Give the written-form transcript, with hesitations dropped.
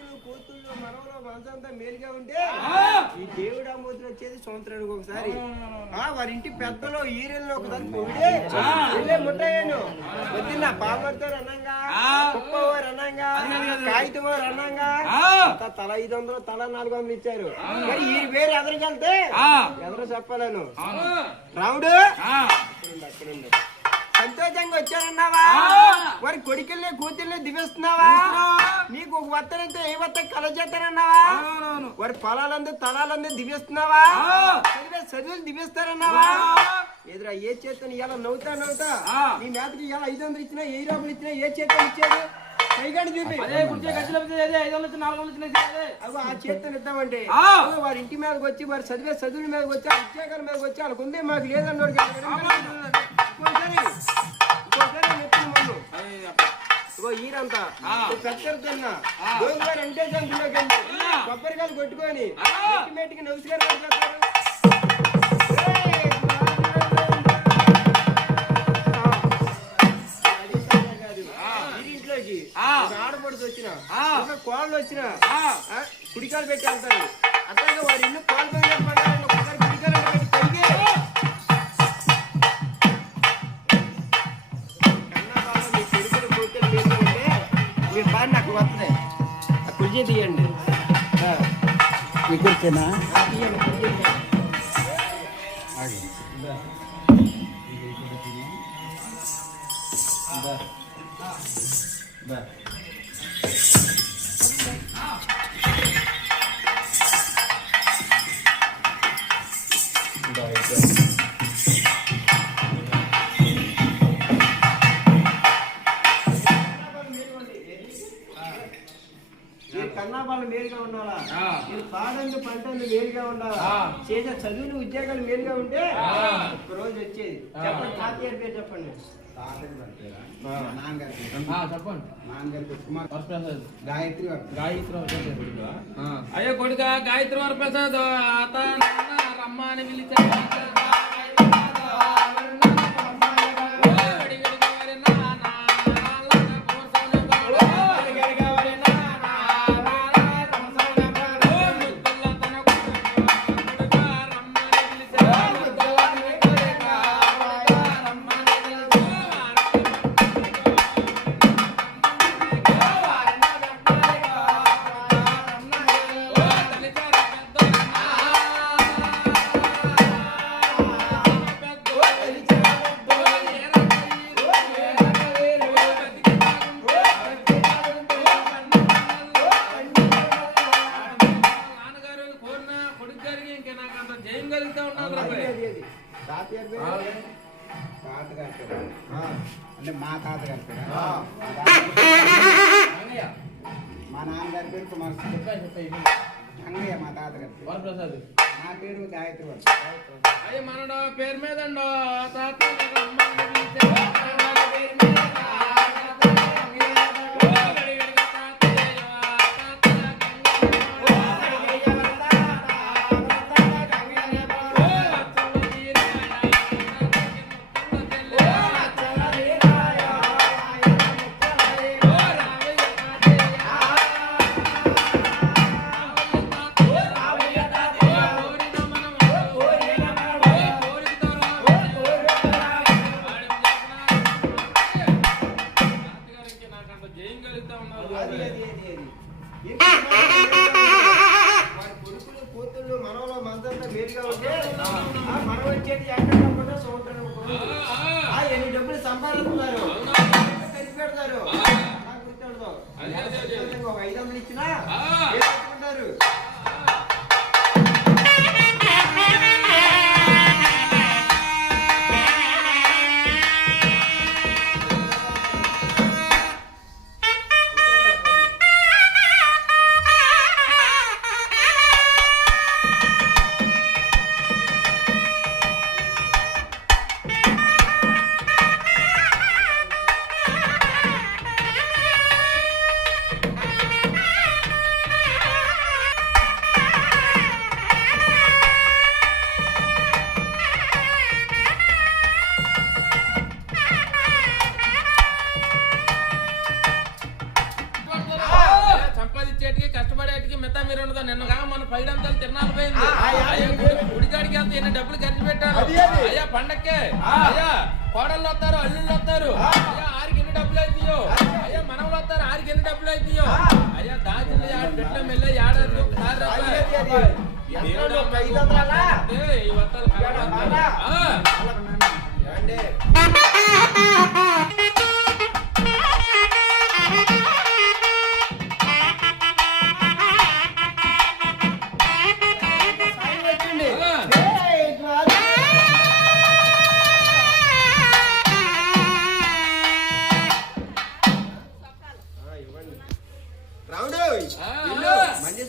కొడుకులు కూతుళ్ళు మనవలు మనసంతా మేలుగా ఉంటే ఈ దేవుడు అమ్మోతులు వచ్చేది సంవత్సరానికి ఒకసారి. వారి ఇంటి పెద్దలు ఈరెళ్ళు ఒకసారి పొగిడే ముట్టయ్యాను పొద్దున్న పామర్తో అన్నంగా కుప్పవారు అన్నంగా కాగితం వారు అన్నంగా తల 500 తల 400 ఇచ్చారు. మరి ఈ పేరు ఎదరికెళ్తే ఎదరు చెప్పలేను. రాముడు అక్కడుండు సంతోషంగా వచ్చారన్నావా? వారి కొడుకుల్ని కూతుర్ని దివేస్తున్నావా? నీకు ఒక వత్తనంటే ఏ వత్త కల చేస్తారన్నావా? వారి పొలాలందరూ తలాలందరూ దివేస్తున్నావా? చదువులు దివేస్తారన్నావా? ఎదురా ఏ చేస్తాను ఇలా నవ్వుతా నీ మేతకి ఇలా 500 ఇచ్చినా 1000 రూపాయలు ఇచ్చినా ఏ చేస్తాను ఇచ్చాడు? చూపి ఆ చేతను ఇద్దామంటే వారి ఇంటి మీదకి వచ్చి వారి చదువుల మీదకి వచ్చి ఉద్యోగాల మీదకి వచ్చి వాళ్ళకు ఉంది మాకు లేదన్నాడు. ఈరంతా పెద్దన్నా గోగుగారు అంటే కొబ్బరికాయలు కొట్టుకొని మేటికి నమస్కారం మాట్లాడతారు. ఇంట్లోకి ఆడపడుతు వచ్చిన కోళ్ళు వచ్చిన కుడికాయలు పెట్టి వెళ్తారు. అట్లాగే వారి ఇల్లు కోళ్ళు పెట్టి కుడికాయలు పెట్టి పెరిగి బాగా నాకు వస్తుంది. ఆ కుర్చీ తీయండి. కూర్చోనా కన్నాపాలు మేలుగా ఉండాలా, మీరు పాడందు పంటందు మేలుగా ఉండాలా, చేసే చదువులు ఉద్యోగాలు మేలుగా ఉంటే ఒక రోజు వచ్చేది. చెప్పండి తాతయ్య పేరు చెప్పండి. అయ్యో కొడుక గాయత్రి వరప్రసాద్ రమ్మని పిలిచారు. అంటే మా తాతగారి పేరు, మా నాన్నగారి పేరు కుమార్ అంగయ్య, మా తాతగారి వరప్రసాద్, నా పేరు గాయత్రి వర. అయ్యి మనడు పేరు మీద తాత కొడుకులు కూతుళ్ళు మనవలు మనదంతా మేలుగా ఉంటే మనం వచ్చేది ఎక్కడ సంవత్సరం ఎన్ని డబ్బులు సంపాదిస్తున్నారు ఖర్చు పెడతారు. గుర్తెడతాం ఒక 500 ఇచ్చినా వేసుకుంటారు. నిన్నగా మన పైడంతా తిరణాలు పోయింది ఆ, అయ్యా గుడికాడికి వెళ్తే ఎన్ని డబ్బులు ఖర్చు పెట్టారు అది. అయ్యా పండక్కే అయ్యా కోడళ్ళు వస్తారు అల్లుళ్ళు వస్తారు అయ్యా ఆరికి ఎన్ని డబ్బులు అవుతాయో అయ్యా మనవలు వస్తారు ఆరికి ఎన్ని డబ్బులు అవుతాయో అయ్యా దాచిన పెట్ల మెల్ల ఏడాది ఒకసారి రావాలి. ఈ దేవుడు ఒక 500 ఈ వత్తాలు బాగా. ఆ. ఏమండి? సాయం వచ్చింది. ఏయ్, రాజు. ఇవ్వండి. రాముడు ఆ, ఇల్లు. మంచి